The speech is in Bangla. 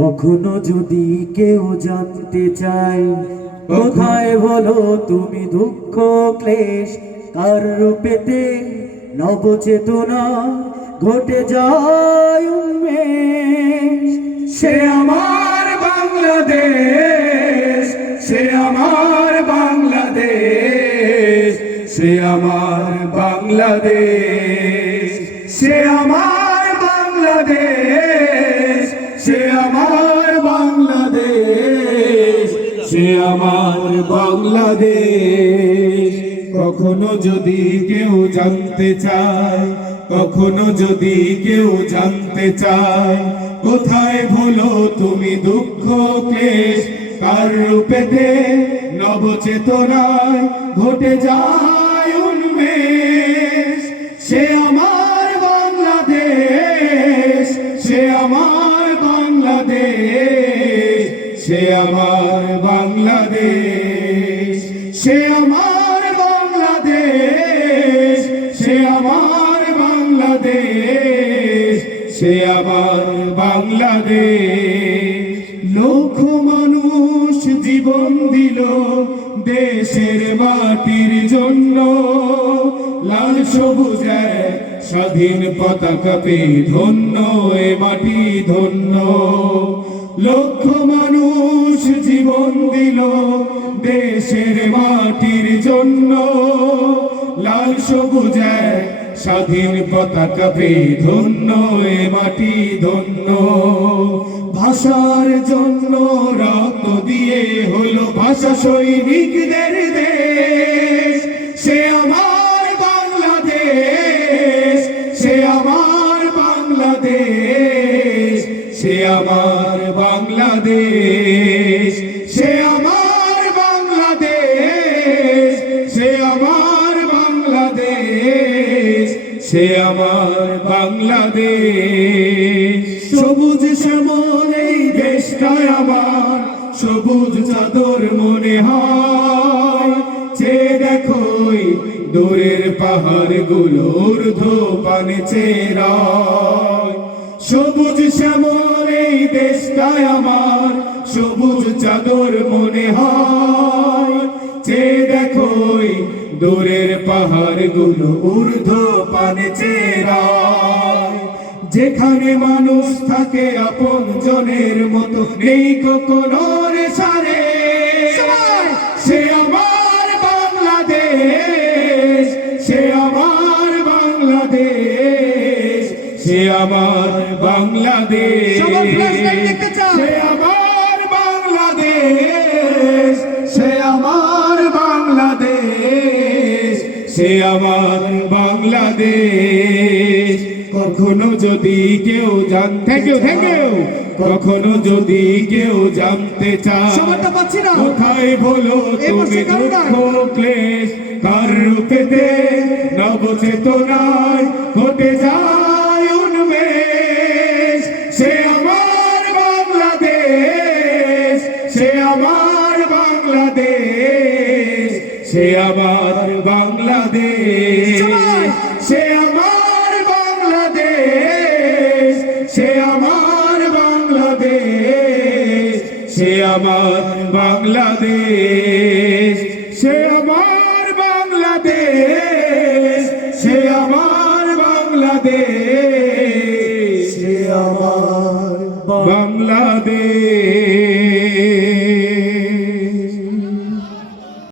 কখনো যদি কেউ জানতে চায় কোথায় হলো তুমি দুঃখ ক্লেশ, কার রূপেতে নবচেতনা ঘটে যায় উন্মেষ। সে আমার বাংলাদেশ, সে আমার বাংলাদেশ, সে আমার বাংলাদেশ, সে আমার বাংলাদেশ, সে আমার বাংলাদেশ, সে আমার বাংলাদেশ। কখনো যদি কেউ জানতে চায়, কখনো যদি কেউ জানতে চায় কোথায় ভুলো তুমি দুঃখ ক্লেশ, কার রূপেতে নবচেতনায় ঘটে যায় উন্মেষ। সে আমার বাংলাদেশ, সে আমার বাংলাদেশ, সে আমার বাংলাদেশ, সে আমার বাংলাদেশ, সে আমার বাংলাদেশ, সে আমার বাংলাদেশ। লক্ষ মানুষ জীবন দিল দেশের মাটির জন্য, লাল সবুজ এক স্বাধীন পতাকা পেয়ে ধন্য এ মাটি ধন্য। লক্ষ মানুষ জীবন দিল দেশের মাটির জন্য, লাল সবুজ এক স্বাধীন পতাকা পেয়ে ধন্য এ মাটি ধন্য। ভাষার জন্য রক্ত দিয়ে হলো ভাষা সৈনিকদের দেশ। সে আমার বাংলাদেশ, সে আমার বাংলাদেশ, সে আমার বাংলাদেশ, সে আমার বাংলাদেশ, সে আমার বাংলাদেশ, সে আমার বাংলাদেশ। সবুজ শ্যামল এই দেশটায় আমার, সবুজ চাদর মনে হয়। চেয়ে দেখো দূরের পাহাড় গুলোর ধোপানে চেরায়। সবুজ শ্যামল এই দেশটায় আমার, সবুজ চাদর মনে হয়। চেয়ে দেখো দূরের পাহাড় গুলো ঊর্ধ্ব পানে চেরায়। যেখানে মানুষ থাকে আপন জনের মতো, নেই কোনো সারে। সে আমার বাংলাদেশ, সে আমার বাংলাদেশ, সে আমার বাংলাদেশ, সে আমার বাংলাদেশ, সে আমার বাংলাদেশ, সে আমার বাংলাদেশ। কখনো যদি কেউ জানতে কখনো যদি কেউ জানতে চায় কোথায় বলো তুমি দুঃখ ক্লেশ, কার রূপেতে নবচেতনায় ঘটে যায় উন্মেষ। সে আমার বাংলাদেশ, সে আমার বাংলাদেশ, সে আমার বাংলাদেশ, সে আমার বাংলাদেশ, সে আমার বাংলাদেশ, সে আমার বাংলাদেশ, সে আমার বাংলাদেশ, সে আমার বাংলাদেশ, সে আমার বাংলাদেশ।